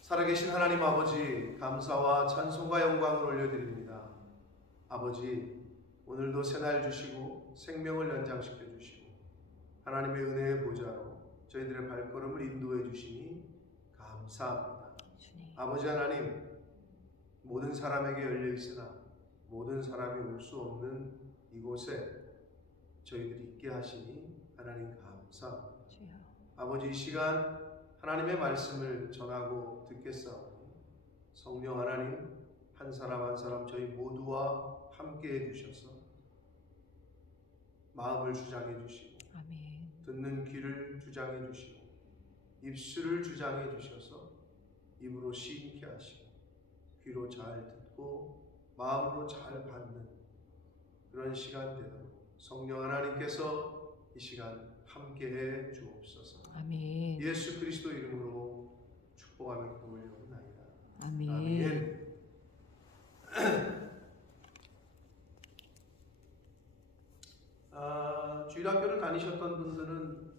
살아계신 하나님 아버지, 감사와 찬송과 영광을 올려드립니다. 아버지, 오늘도 새날 주시고 생명을 연장시켜 주시고 하나님의 은혜의 보좌로 저희들의 발걸음을 인도해 주시니 감사합니다. 주님. 아버지 하나님, 모든 사람에게 열려 있으나 모든 사람이 올 수 없는 이곳에 저희들이 있게 하시니 하나님 감사합니다. 주여. 아버지, 이 시간 하나님의 말씀을 전하고 듣겠사오니 성령 하나님, 한 사람 한 사람 저희 모두와 함께 해주셔서 마음을 주장해 주시고 아멘. 듣는 귀를 주장해 주시고 입술을 주장해 주셔서 입으로 시인케 하시고 귀로 잘 듣고 마음으로 잘 받는 그런 시간 되도록 성령 하나님께서 이 시간 함께해 주옵소서. 아멘. 예수 그리스도 이름으로 축복하며 올려옵나이다. 아멘. 아멘. 주일학교를 다니셨던 분들은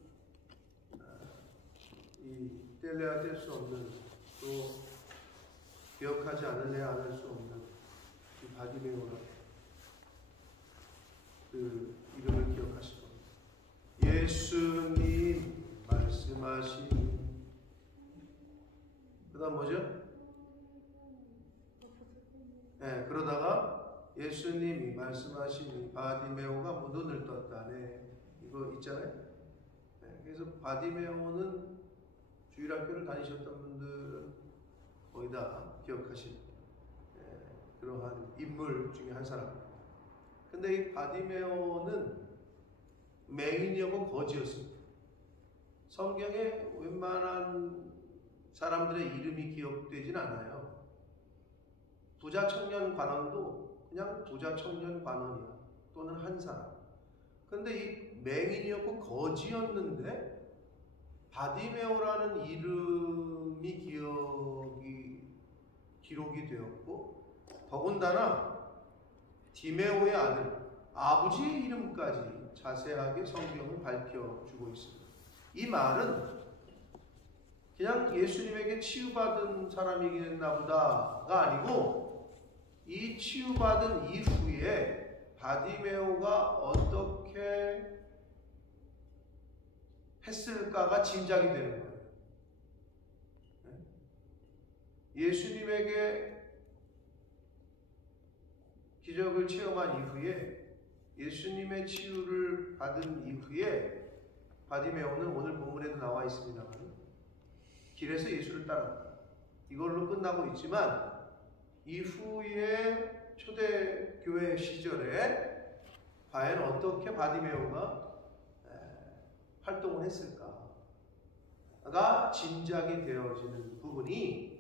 이 뗄래야 뗄 수 없는, 또 기억하지 않을래야 않을 수 없는 이 바디메오라 그 이름을 기억하실 겁니다. 예수님 말씀하신, 그 다음 뭐죠? 네, 그러다가 예수님이 말씀하신 바디메오가 무눈을 떴다네, 이거 있잖아요. 네, 그래서 바디메오는 주일학교를 다니셨던 분들은 거의 다 기억하실 그러한 인물 중에 한 사람. 근데 이 바디메오는 맹인이었고 거지였습니다. 성경에 웬만한 사람들의 이름이 기억되진 않아요. 부자 청년 관원도 그냥 부자 청년 관원이야, 또는 한 사람. 근데 이 맹인이었고 거지였는데 바디메오라는 이름이 기록이 되었고, 더군다나 디메오의 아들, 아버지의 이름까지 자세하게 성경은 밝혀주고 있습니다. 이 말은 그냥 예수님에게 치유받은 사람이겠나 보다가 아니고, 이 치유받은 이후에 바디메오가 어떻게 했을까가 짐작이 되는 거예요. 예수님에게 기적을 체험한 이후에, 예수님의 치유를 받은 이후에 바디메오는 오늘 본문에도 나와 있습니다만 길에서 예수를 따랐다, 이걸로 끝나고 있지만, 이후에 초대교회 시절에 과연 어떻게 바디메오가 활동을 했을까가 짐작이 되어지는 부분이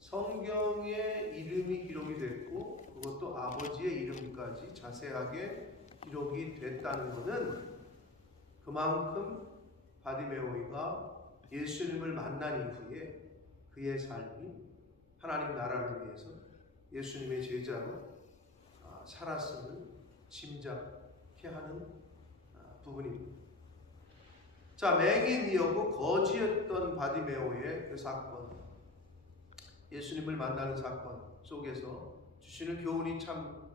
성경에 이름이 기록이 됐고, 그것도 아버지의 이름까지 자세하게 기록이 됐다는 것은 그만큼 바디메오가 예수님을 만난 이후에 그의 삶이 하나님 나라를 위해서 예수님의 제자로 살았음을 짐작케 하는 부분입니다. 자, 맹인이었고 거지였던 바디메오의 그 사건, 예수님을 만나는 사건 속에서 주시는 교훈이 참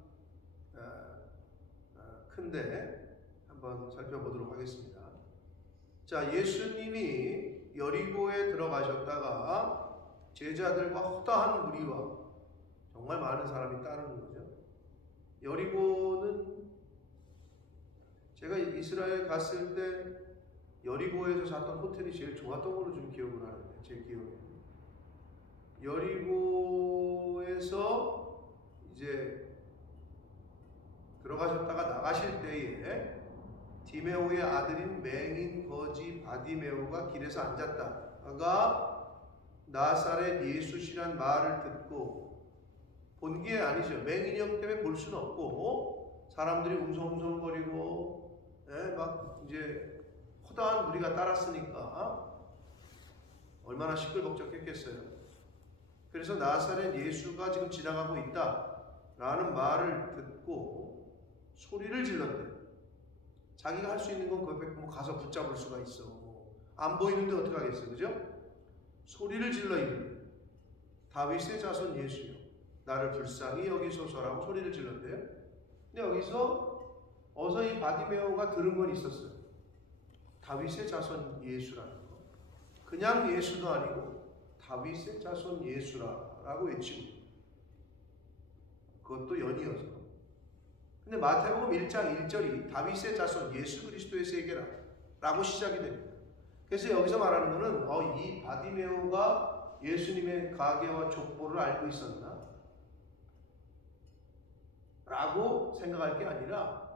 큰데 한번 살펴보도록 하겠습니다. 자, 예수님이 여리고에 들어가셨다가 제자들과 허다한 무리와 정말 많은 사람이 따르는 거죠. 여리고는 제가 이스라엘 갔을 때 여리고에서 잤던 호텔이 제일 좋았던 걸로 좀 기억을 하는데, 제 기억에 여리고에서 이제 들어가셨다가 나가실 때에 디메오의 아들인 맹인 거지 바디메오가 길에서 앉았다가 나사렛 예수시란 말을 듣고, 본 게 아니죠. 맹인이었기 때문에 볼 수는 없고 사람들이 웅성웅성거리고 막 이제 허다한 무리가 따랐으니까 얼마나 시끌벅적했겠어요. 그래서 나사렛 예수가 지금 지나가고 있다라는 말을 듣고 소리를 질렀대요. 자기가 할 수 있는 건 그 옆에 가서 붙잡을 수가 있어. 안 보이는데 어떡하겠어요, 그죠? 소리를 질러 이르되 다윗의 자손 예수여 나를 불쌍히 여기소서라고 소리를 질렀대요. 근데 여기서 어서 이 바디메오가 들은 건 있었어요. 다윗의 자손 예수라는 거. 그냥 예수도 아니고 다윗의 자손 예수라고 외치고, 그것도 연이어서. 근데 마태복음 1장 1절이 다윗의 자손 예수 그리스도의 세계라 라고 시작이 됩니다. 그래서 여기서 말하는 것은 이 바디메오가 예수님의 가계와 족보를 알고 있었나? 라고 생각할 게 아니라,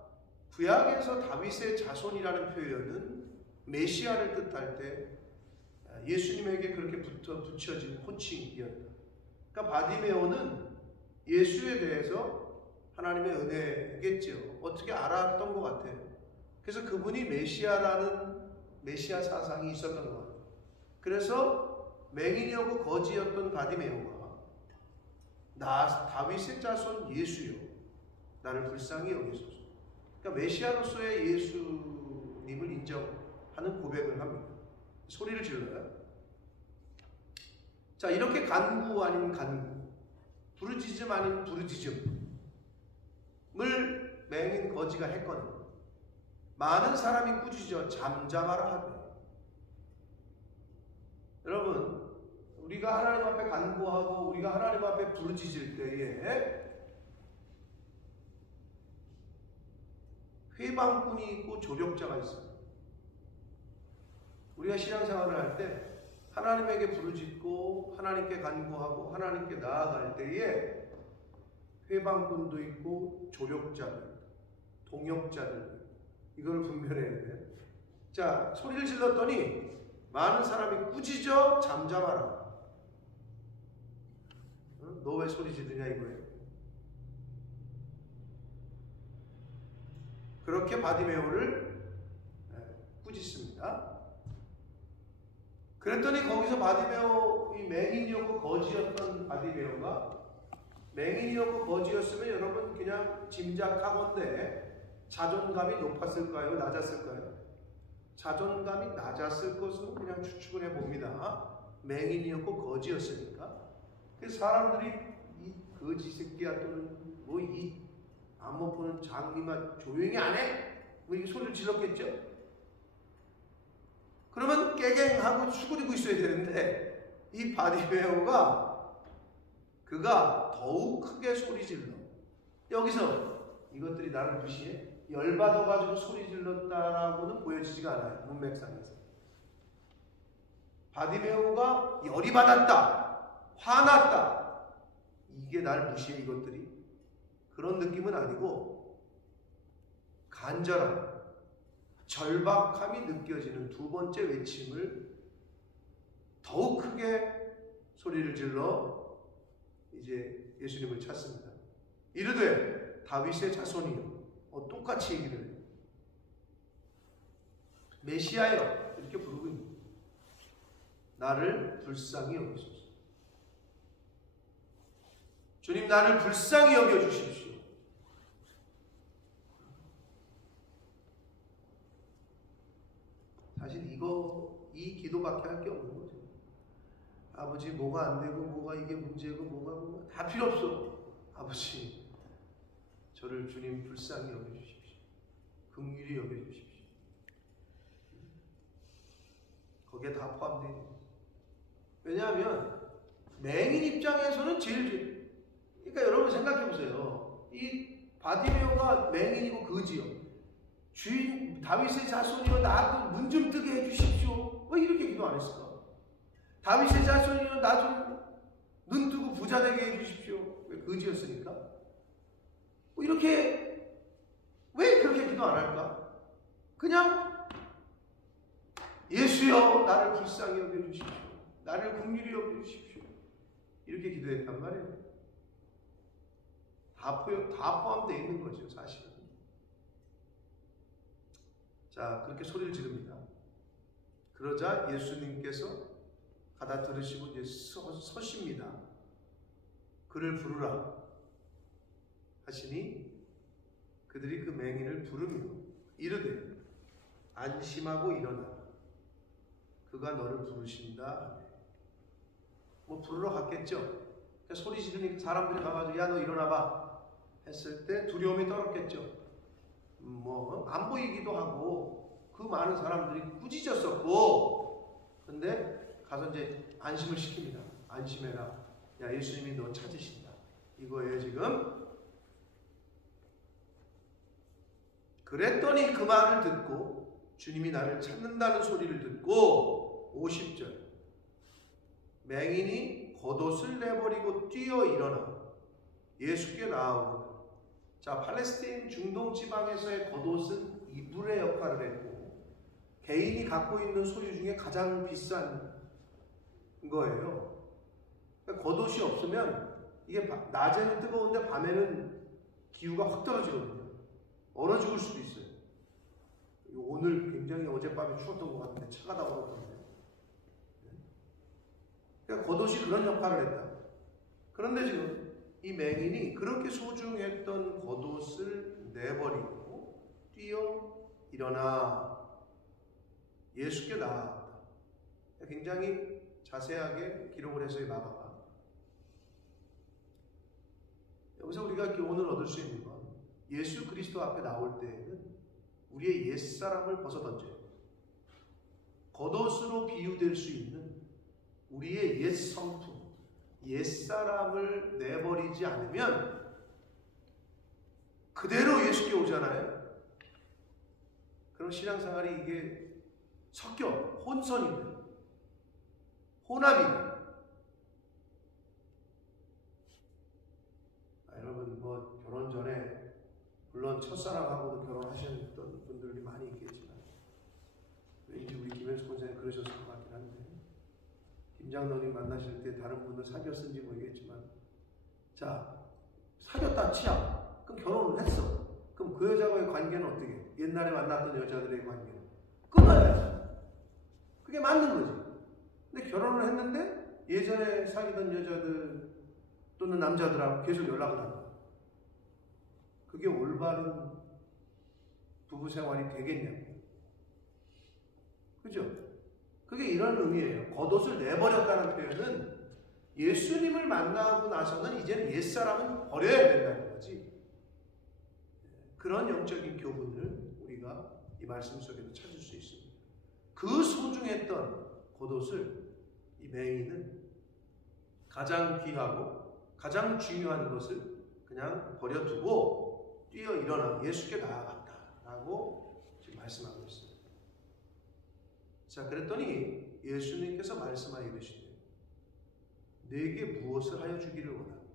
구약에서 다윗의 자손이라는 표현은 메시아를 뜻할 때 예수님에게 그렇게 붙여진 호칭이었다. 그러니까 바디메오는 예수에 대해서 하나님의 은혜겠죠. 어떻게 알았던 것 같아요. 그래서 그분이 메시아라는 메시아 사상이 있었던 것 같아요. 그래서 맹인이었고 거지였던 바디메오가 다윗의 자손 예수요 나를 불쌍히 여기소서. 그러니까 메시아로서의 예수님을 인정하는 고백을 합니다. 소리를 질러요. 자, 이렇게 간구 아닌 간구, 부르짖음 아닌 부르짖음을 맹인 거지가 했거든요. 많은 사람이 꾸짖어 잠잠하라 하되. 여러분, 우리가 하나님 앞에 간구하고 우리가 하나님 앞에 부르짖을 때에 회방꾼이 있고 조력자가 있어요. 우리가 신앙생활을 할 때 하나님에게 부르짖고 하나님께 간구하고 하나님께 나아갈 때에 회방꾼도 있고 조력자들, 동역자들, 이걸 분별해야 돼요. 자, 소리를 질렀더니 많은 사람이 꾸짖어 잠잠하라. 너 왜 소리 지르냐 이거예요. 그렇게 바디메오를 꾸짖습니다. 그랬더니 거기서 바디메오, 이 맹인이었고 거지였던 바디메오가, 맹인이었고 거지였으면 여러분 그냥 짐작하건대 자존감이 높았을까요? 낮았을까요? 자존감이 낮았을 것으로 그냥 추측을 해봅니다. 맹인이었고 거지였으니까. 그래서 사람들이 이 거지 새끼야, 또는 뭐 이 안 못 보는 장님아 조용히 안 해? 뭐 이렇게 소리를 질렀겠죠? 그러면 깨갱하고 수그리고 있어야 되는데, 이 바디메오가 그가 더욱 크게 소리 질러. 여기서 이것들이 나를 무시해? 열받아가지고 소리 질렀다라고는 보여지지가 않아요. 문맥상에서. 바디메오가 열이 받았다, 화났다, 이게 날 무시해 이것들이? 그런 느낌은 아니고 간절함, 절박함이 느껴지는 두 번째 외침을 더욱 크게 소리를 질러 이제 예수님을 찾습니다. 이르되 다윗의 자손이요. 똑같이 얘기를 해요. 메시아여 이렇게 부르고 있는, 나를 불쌍히 여기소서. 주님, 나를 불쌍히 여겨주십시오. 사실 이 기도밖에 할 게 없는 거죠. 아버지 뭐가 안 되고 뭐가 이게 문제고 뭐가 다 필요 없어. 아버지 저를 주님 불쌍히 여겨주십시오. 긍휼히 여겨주십시오. 거기에 다 포함되어 있는 거죠. 왜냐하면 맹인 입장에서는 그러니까 여러분 생각해 보세요. 이 바디메오가 맹인이고 거지요. 주인 다윗의 자손이여 나도 문 좀 뜨게 해주십시오. 왜 이렇게 기도 안 했을까? 다윗의 자손이여 나 좀 눈 뜨고 부자 되게 해주십시오. 왜 거지였으니까? 뭐 이렇게 왜 그렇게 기도 안 할까? 그냥 예수여 나를 불쌍히 여겨주십시오. 나를 긍휼히 여겨주십시오. 이렇게 기도했단 말이에요. 다 포함되어 있는 거죠, 사실은. 자, 그렇게 소리를 지릅니다. 그러자 예수님께서 가다 들으시고 이제 서십니다. 그를 부르라 하시니 그들이 그 맹인을 부르며 이르되 안심하고 일어나 그가 너를 부르신다. 뭐 부르러 갔겠죠. 그러니까 소리 지르니까 사람들이 가가지고 야 너 일어나봐 했을 때 두려움이 떨었겠죠. 뭐 안 보이기도 하고 그 많은 사람들이 꾸짖었었고, 근데 가서 이제 안심을 시킵니다. 안심해라. 야 예수님이 너 찾으신다. 이거예요 지금. 그랬더니 그 말을 듣고 주님이 나를 찾는다는 소리를 듣고 50절 맹인이 겉옷을 내버리고 뛰어 일어나 예수께 나아오거든. 자, 팔레스타인 중동 지방에서의 겉옷은 이불의 역할을 했고 개인이 갖고 있는 소유 중에 가장 비싼 거예요. 그러니까 겉옷이 없으면 이게 낮에는 뜨거운데 밤에는 기후가 확 떨어지거든요. 얼어 죽을 수도 있어요. 오늘 굉장히 어젯밤에 추웠던 것 같은데 차가 다 얼었던데. 그러니까 겉옷이 그런 역할을 했다. 그런데 지금 이 맹인이 그렇게 소중했던 겉옷을 내버리고 뛰어 일어나 예수께 나아갔다. 굉장히 자세하게 기록을 해서 이 마가가 여기서 우리가 교훈을 얻을 수 있는 건 예수 그리스도 앞에 나올 때에는 우리의 옛사람을 벗어던져요. 겉옷으로 비유될 수 있는 우리의 옛 성품, 옛사람을 내버리지 않으면 그대로 예수께 오잖아요. 그럼 신앙생활이 이게 섞여, 혼선이네, 혼합이네. 여러분 뭐 결혼 전에 물론 첫사랑하고도 결혼하셨던 분들이 많이 있겠지만 왠지 우리 김현수 권사님 그러셨을 것 같긴 한데, 김장로님 만나실 때 다른 분들 사귀었는지 모르겠지만, 자 사귀었다 치자. 그럼 결혼을 했어. 그럼 그 여자와의 관계는 어떻게 해? 옛날에 만났던 여자들의 관계는 끊어야지. 그게 맞는 거지. 근데 결혼을 했는데 예전에 사귀던 여자들 또는 남자들하고 계속 연락을 한다. 그게 올바른 부부 생활이 되겠냐고. 그죠? 그게 이런 의미예요. 겉옷을 내버렸다는 표현은 예수님을 만나고 나서는 이제는 옛사람은 버려야 된다는 거지. 그런 영적인 교훈을 우리가 이 말씀 속에서 찾을 수 있습니다. 그 소중했던 겉옷을 이 맹인은 가장 귀하고 가장 중요한 것을 그냥 버려두고 뛰어 일어나 예수께 나아갔다라고 지금 말씀하고 있습니다. 자, 그랬더니 예수님께서 말씀하여 이르시되 내게 무엇을 하여 주기를 원합니다.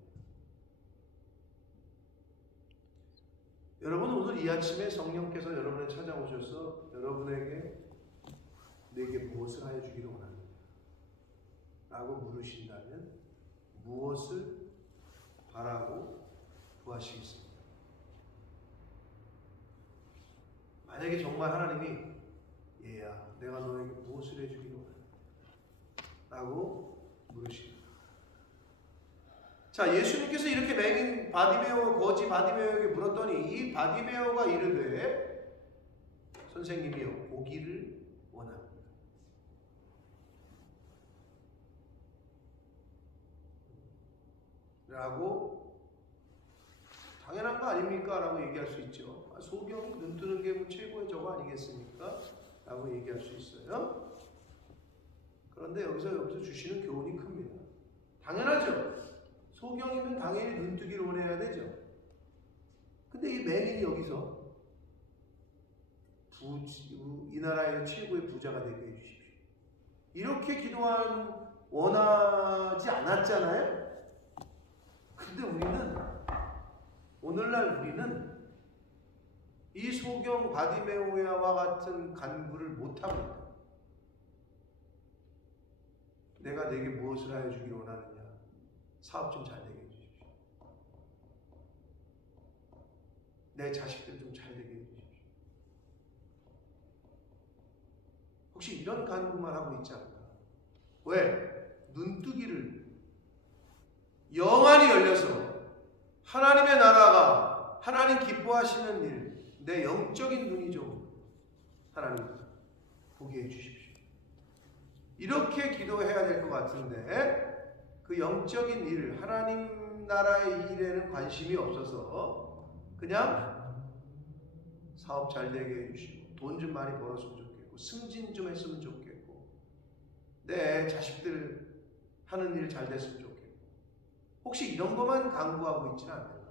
여러분 오늘 이 아침에 성령께서 여러분을 찾아오셔서 여러분에게 내게 무엇을 하여 주기를 원합니다 라고 물으신다면 무엇을 바라고 구하시겠습니까? 만약에 정말 하나님이 얘야 내가 너에게 무엇을 해주기를 원한다 라고 물으십니다. 자, 예수님께서 이렇게 맹인 바디메오, 거지 바디메오에게 물었더니 이 바디메오가 이르되 선생님이여 보기를 원합니다 라고, 당연한 거 아닙니까? 라고 얘기할 수 있죠. 소경이 눈 뜨는 게 뭐 최고의 저거 아니겠습니까? 라고 얘기할 수 있어요. 그런데 여기서 주시는 교훈이 큽니다. 당연하죠. 소경이면 당연히 눈 뜨기를 원해야 되죠. 근데 이 맹인이 여기서 이 나라의 최고의 부자가 되게 해주십시오. 이렇게 원하지 않았잖아요. 근데 오늘날 우리는 이 소경 바디메오야와 같은 간구를 못합니다. 내가 내게 무엇을 하여 주기를 원하느냐? 사업 좀 잘 되게 해주십시오. 내 자식들 좀 잘 되게 해주십시오. 혹시 이런 간구만 하고 있지 않나? 왜? 눈뜨기를 영안이 열려서 하나님의 나라가, 하나님 기뻐하시는 일, 내 영적인 눈이 좀 하나님 보게 해주십시오. 이렇게 기도해야 될 것 같은데 그 영적인 일, 하나님 나라의 일에는 관심이 없어서 그냥 사업 잘 되게 해주시고 돈 좀 많이 벌었으면 좋겠고 승진 좀 했으면 좋겠고 내 자식들 하는 일 잘 됐으면 좋겠고 혹시 이런 것만 강구하고 있지는 않는가?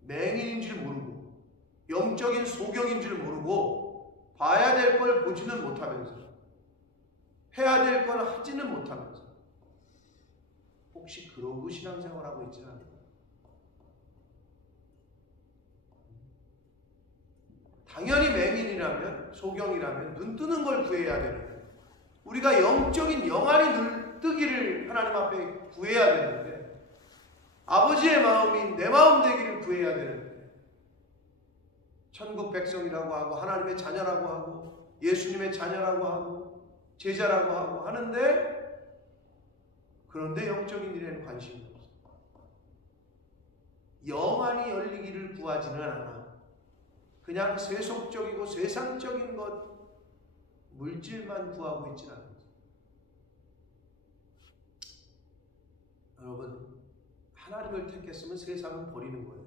맹인인 줄 모르고 영적인 소경인 줄 모르고 봐야 될 걸 보지는 못하면서 해야 될 걸 하지는 못하면서 혹시 그러고 신앙생활하고 있지는 않는가? 당연히 맹인이라면 소경이라면 눈 뜨는 걸 구해야 되는데 우리가 영적인 영안이 눈 뜨기를 하나님 앞에 구해야 되는데 아버지의 마음이 내 마음 되기를 구해야 되는데 천국 백성이라고 하고 하나님의 자녀라고 하고 예수님의 자녀라고 하고 제자라고 하고 하는데 그런데 영적인 일에는 관심이 없어. 영안이 열리기를 구하지는 않아. 그냥 세속적이고 세상적인 것, 물질만 구하고 있지는 않아요. 여러분, 하나님을 택했으면 세상은 버리는 거예요.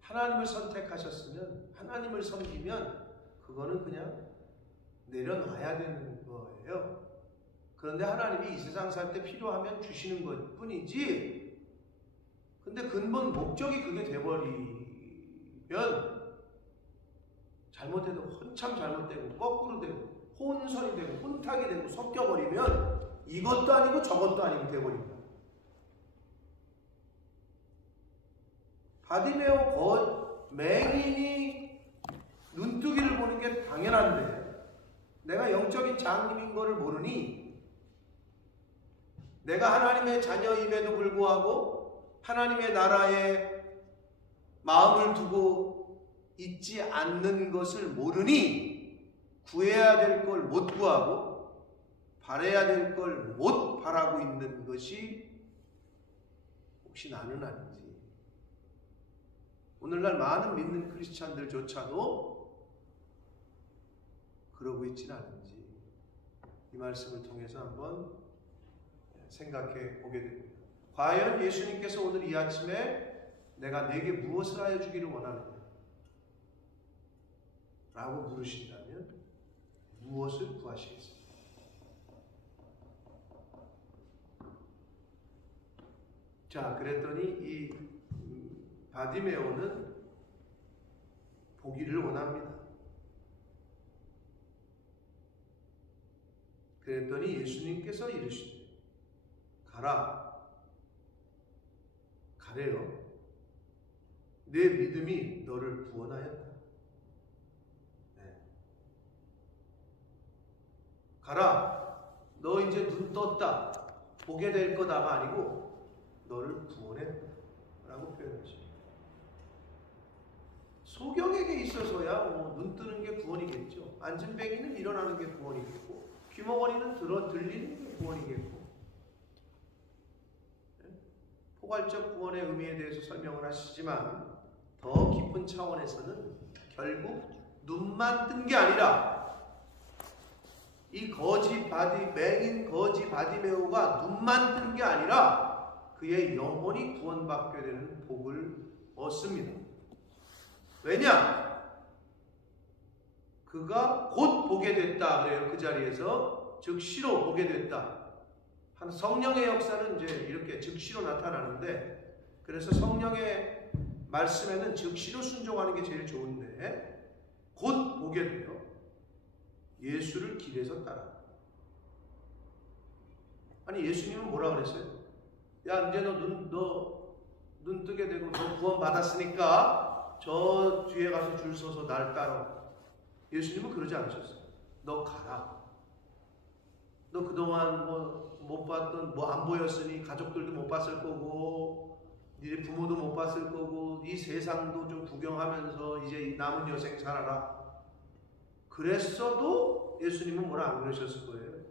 하나님을 선택하셨으면, 하나님을 섬기면 그거는 그냥 내려놔야 되는 거예요. 그런데 하나님이 이 세상 살 때 필요하면 주시는 것 뿐이지, 근데 근본 목적이 그게 돼버리면 잘못해도 한참 잘못되고 거꾸로 되고 혼선이 되고 혼탁이 되고 섞여버리면 이것도 아니고 저것도 아니고 돼버립니다. 바디메오 맹인이 눈뜨기를 보는 게 당연한데 내가 영적인 장님인 거를 모르니 내가 하나님의 자녀임에도 불구하고 하나님의 나라에 마음을 두고 있지 않는 것을 모르니 구해야 될 걸 못 구하고 바라야 될 걸 못 바라고 있는 것이 혹시 나는 아닌지 오늘날 많은 믿는 크리스찬들조차도 그러고 있지는 않은지 이 말씀을 통해서 한번 생각해 보게 됩니다. 과연 예수님께서 오늘 이 아침에 내가 네게 무엇을 하여 주기를 원하느냐 라고 물으신다면 무엇을 구하시겠습니까? 자, 그랬더니 이 바디메오는 보기를 원합니다. 그랬더니 예수님께서 이르시되 가라. 가래요. 내 믿음이 너를 구원하였다. 네. 가라. 너 이제 눈 떴다. 보게 될 거다가 아니고 너를 구원했다. 라고 표현하십니다. 소경에게 있어서야 눈 뜨는 게 구원이겠죠. 안진뱅이는 일어나는 게 구원이겠고 귀머거리는 들리는 게 구원이겠고 포괄적 구원의 의미에 대해서 설명을 하시지만 더 깊은 차원에서는 결국 눈만 뜬 게 아니라 이 맹인 거지 바디메오가 눈만 뜬 게 아니라 그의 영혼이 구원받게 되는 복을 얻습니다. 왜냐? 그가 곧 보게 됐다 그래요. 그 자리에서 즉시로 보게 됐다. 한 성령의 역사는 이제 이렇게 즉시로 나타나는데 그래서 성령의 말씀에는 즉시로 순종하는 게 제일 좋은데 곧 보게 돼요. 예수를 길에서 따라. 아니 예수님은 뭐라 그랬어요? 야 이제 너 눈 뜨게 되고 너 구원 받았으니까 저 뒤에 가서 줄 서서 날 따라. 예수님은 그러지 않으셨어요. 너 가라. 너 그동안 못 봤던 안 보였으니 가족들도 못 봤을 거고 네 부모도 못 봤을 거고 이 세상도 좀 구경하면서 이제 남은 여생 살아라. 그랬어도 예수님은 뭐라 안 그러셨을 거예요.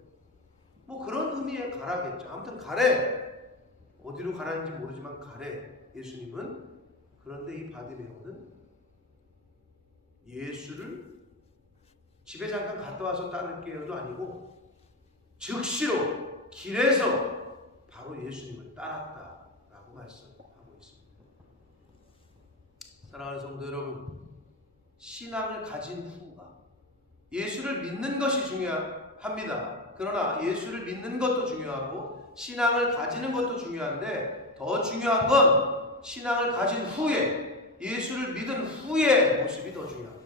뭐 그런 의미의 가라겠죠. 아무튼 가래. 어디로 가라는지 모르지만 가래. 예수님은. 그런데 이 바디메오는 예수를 집에 잠깐 갔다 와서 따를게요도 아니고 즉시로 길에서 바로 예수님을 따랐다라고 말씀하고 있습니다. 사랑하는 성도 여러분, 신앙을 가진 후가 예수를 믿는 것이 중요합니다. 그러나 예수를 믿는 것도 중요하고 신앙을 가지는 것도 중요한데 더 중요한 건 신앙을 가진 후에, 예수를 믿은 후의 모습이 더 중요합니다.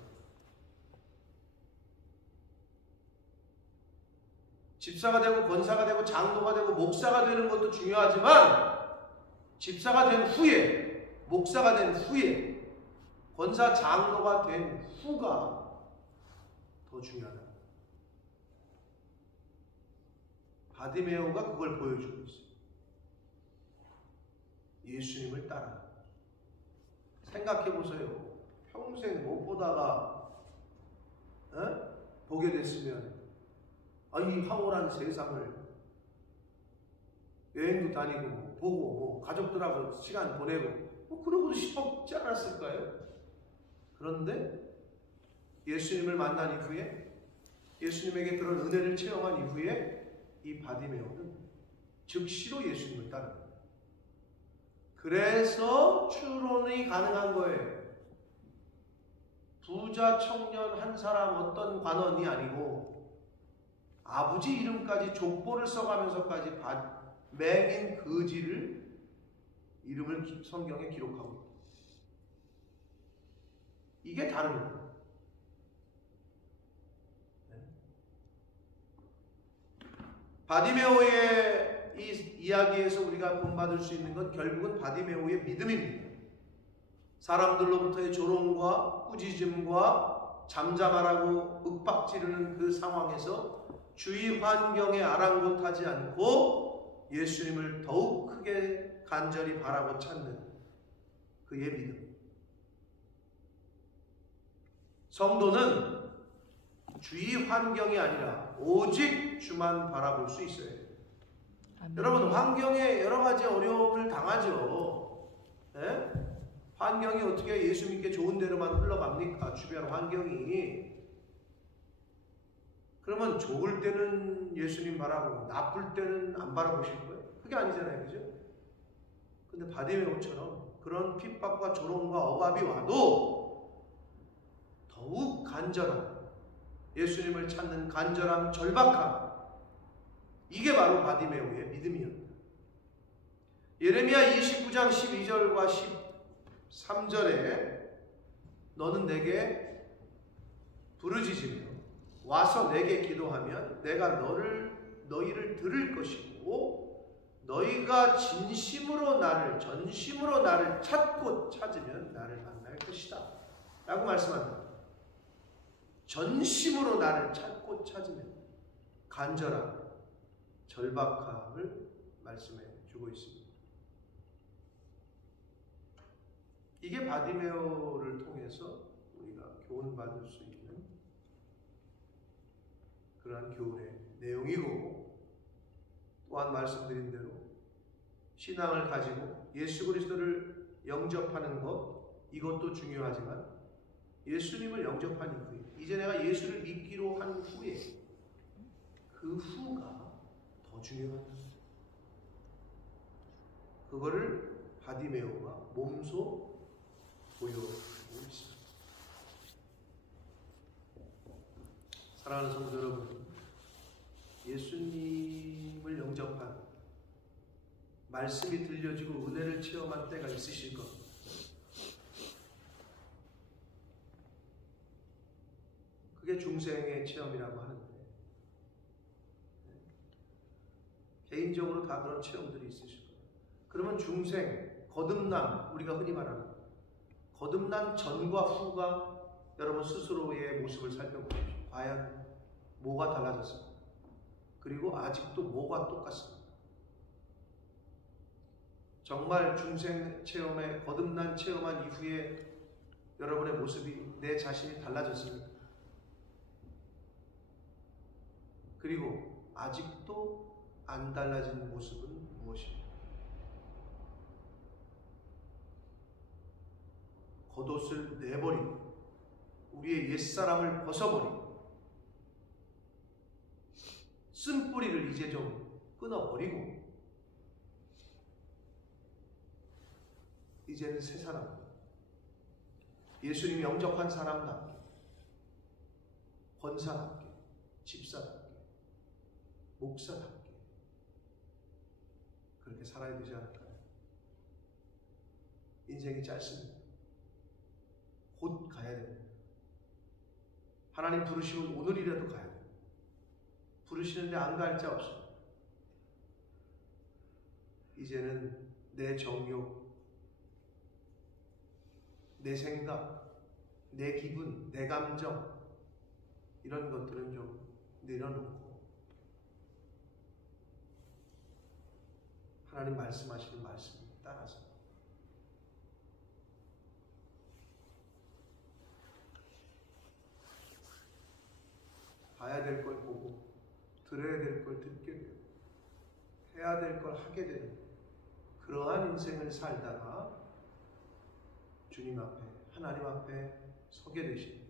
집사가 되고 권사가 되고 장로가 되고 목사가 되는 것도 중요하지만 집사가 된 후에, 목사가 된 후에, 권사 장로가 된 후가 더 중요하다. 바디메오가 그걸 보여주고 있어요. 예수님을 따라. 생각해보세요. 평생 못 보다가 보게 됐으면 이 황홀한 세상을 여행도 다니고 보고 가족들하고 시간 보내고 그러고도 싶었지 않았을까요? 그런데 예수님을 만난 이후에, 예수님에게 그런 은혜를 체험한 이후에 이 바디메오는 즉시로 예수님을 따릅니다. 그래서 추론이 가능한 거예요. 부자 청년 한 사람 어떤 관원이 아니고 아버지 이름까지 족보를 써가면서까지 맹인 거지를 이름을 성경에 기록하고 있다. 이게 다른 거예요. 바디메오의 이 이야기에서 우리가 본받을 수 있는 건 결국은 바디메오의 믿음입니다. 사람들로부터의 조롱과 꾸짖음과 잠잠하라고 윽박지르는 그 상황에서 주위 환경에 아랑곳하지 않고 예수님을 더욱 크게 간절히 바라고 찾는 그의 믿음. 성도는 주위 환경이 아니라 오직 주만 바라볼 수 있어야 돼요. 여러분, 환경에 여러 가지 어려움을 당하죠. 네? 환경이 어떻게 예수 믿게 좋은 대로만 흘러갑니까? 주변 환경이. 그러면 좋을 때는 예수님 바라보고 나쁠 때는 안 바라보실 거예요? 그게 아니잖아요. 그죠? 근데 바디메오처럼 그런 핍박과 조롱과 억압이 와도 더욱 간절한, 예수님을 찾는 간절함, 절박함, 이게 바로 바디메오의 믿음이었다. 예레미야 29장 12절과 13절에 너는 내게 부르짖으며 와서 내게 기도하면 내가 너희를 들을 것이고 너희가 전심으로 나를 찾고 찾으면 나를 만날 것이다 라고 말씀합니다. 전심으로 나를 찾고 찾으면, 간절함, 절박함을 말씀해 주고 있습니다. 이게 바디메오를 통해서 우리가 교훈받을 수 있는 그러한 교훈의 내용이고, 또한 말씀드린 대로 신앙을 가지고 예수 그리스도를 영접하는 것, 이것도 중요하지만 예수님을 영접한 이후에, 이제 내가 예수를 믿기로 한 후에 그 후가 더 중요하다. 그거를 바디메오가 몸소 보여주고 있습니다. 사랑하는 성도 여러분, 예수님을 영접한, 말씀이 들려지고 은혜를 체험한 때가 있으실 겁니다. 그게 중생의 체험이라고 하는데, 개인적으로 다 그런 체험들이 있으실 거예요. 그러면 중생, 거듭남, 우리가 흔히 말하는 거듭난 전과 후가 여러분 스스로의 모습을 살펴보십시오. 과연 뭐가 달라졌습니까? 그리고 아직도 뭐가 똑같습니까? 정말 중생 체험에, 거듭난 체험한 이후에 여러분의 모습이, 내 자신이 달라졌습니까? 그리고 아직도 안 달라진 모습은 무엇입니까? 겉옷을 내버리고 우리의 옛사람을 벗어버리고 뿌리를 이제 좀 끊어버리고 이제는 새 사람, 예수님이 영접한 사람답게, 권사답게, 집사답게, 목사답게 그렇게 살아야 되지 않을까요? 인생이 짧습니다. 곧 가야 됩니다. 하나님 부르시면 오늘이라도 가야 돼요. 부르시는데 안 갈 자 없어요. 이제는 내 정욕, 내 생각, 내 기분, 내 감정 이런 것들은 좀 내려놓고 하나님 말씀하시는 말씀 따라서 봐야 될 걸 보고 들어야 될 걸 듣게 되고 해야 될 걸 하게 되는 그러한 인생을 살다가 주님 앞에 하나님 앞에 서게 되신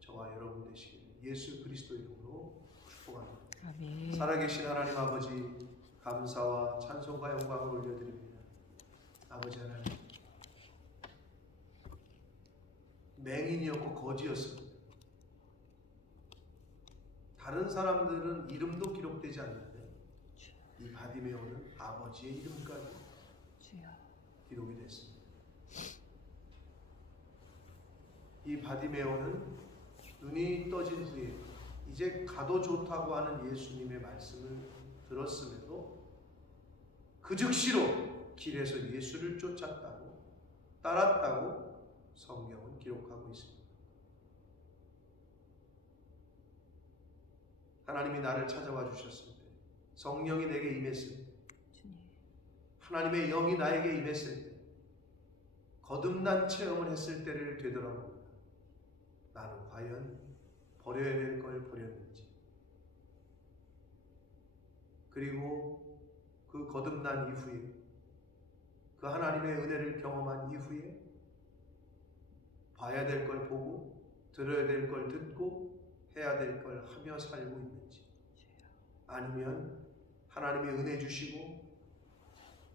저와 여러분 되시기를 예수 그리스도 이름으로 축복합니다. 아멘. 살아계신 하나님 아버지 감사와 찬송과 영광을 올려드립니다. 아버지 하나님 맹인이었고 거지였습니다. 다른 사람들은 이름도 기록되지 않는데 이 바디메오는 아버지의 이름까지 기록이 됐습니다. 이 바디메오는 눈이 떠진 후에 이제 가도 좋다고 하는 예수님의 말씀을 들었음에도 그 즉시로 길에서 예수를 쫓았다고 따랐다고 성경은 기록하고 있습니다. 하나님이 나를 찾아와 주셨을 때 성령이 내게 임했을 때 하나님의 영이 나에게 임했을 때 거듭난 체험을 했을 때를 되돌아봅니다. 나는 과연 버려야 될 걸 버렸는지 그리고 그 거듭난 이후에 그 하나님의 은혜를 경험한 이후에 봐야 될 걸 보고 들어야 될 걸 듣고 해야 될 걸 하며 살고 있는지 아니면 하나님의 은혜 주시고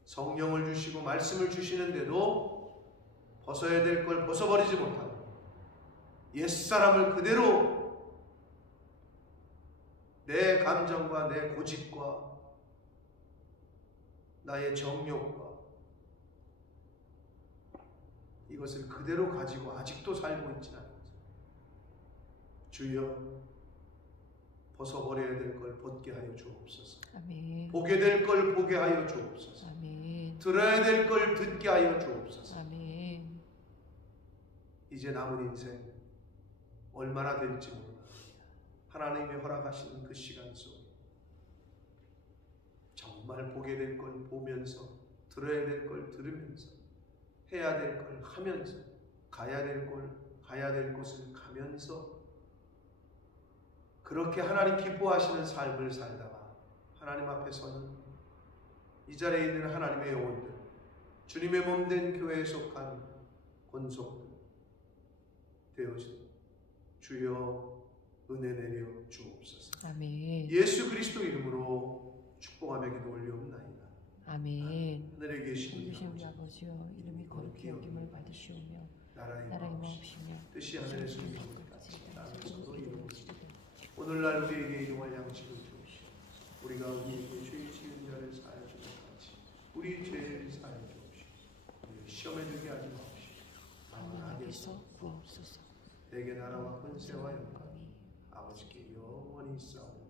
성령을 주시고 말씀을 주시는데도 벗어야 될 걸 벗어버리지 못하고 옛사람을 그대로 내 감정과 내 고집과 나의 정욕과 이것을 그대로 가지고 아직도 살고 있지는 않습니다. 주여 벗어버려야 될 걸 벗게 하여 주옵소서. 아멘. 보게 될 걸 보게 하여 주옵소서. 아멘. 들어야 될 걸 듣게 하여 주옵소서. 아멘. 이제 남은 인생 얼마나 될지 몰라 하나님이 허락하시는 그 시간 속에 정말 보게 될 걸 보면서 들어야 될 걸 들으면서 해야 될 걸 하면서 가야 될 곳을 가면서 그렇게 하나님 기뻐하시는 삶을 살다가 하나님 앞에서는 이 자리에 있는 하나님의 영혼들 주님의 몸된 교회에 속한 권속들 되어지도록 주여 은혜 내려 주옵소서. 아멘. 예수 그리스도 이름으로 축복하며 기도 올리옵나이다. 아멘. 하늘에 계신 우리 아버지여 이름이 거룩히 여김을 받으시오며 나라의 나라의 마옵시며 마옵시며 뜻이 하늘에서 이루어진 것 같이 땅에서도 이루어지리라. 오늘날 우리에게 일용할 양식을 주옵시오. 우리가 우리에게 죄 지은 자를 사하여 주는 같이 우리 죄를 사하여 주옵시오. 우리를 시험에 들게 하지 마옵시오. 다만 악에서 구하옵소서. 대개 나라와 권세와 영광 아버지께 영원히 있사오니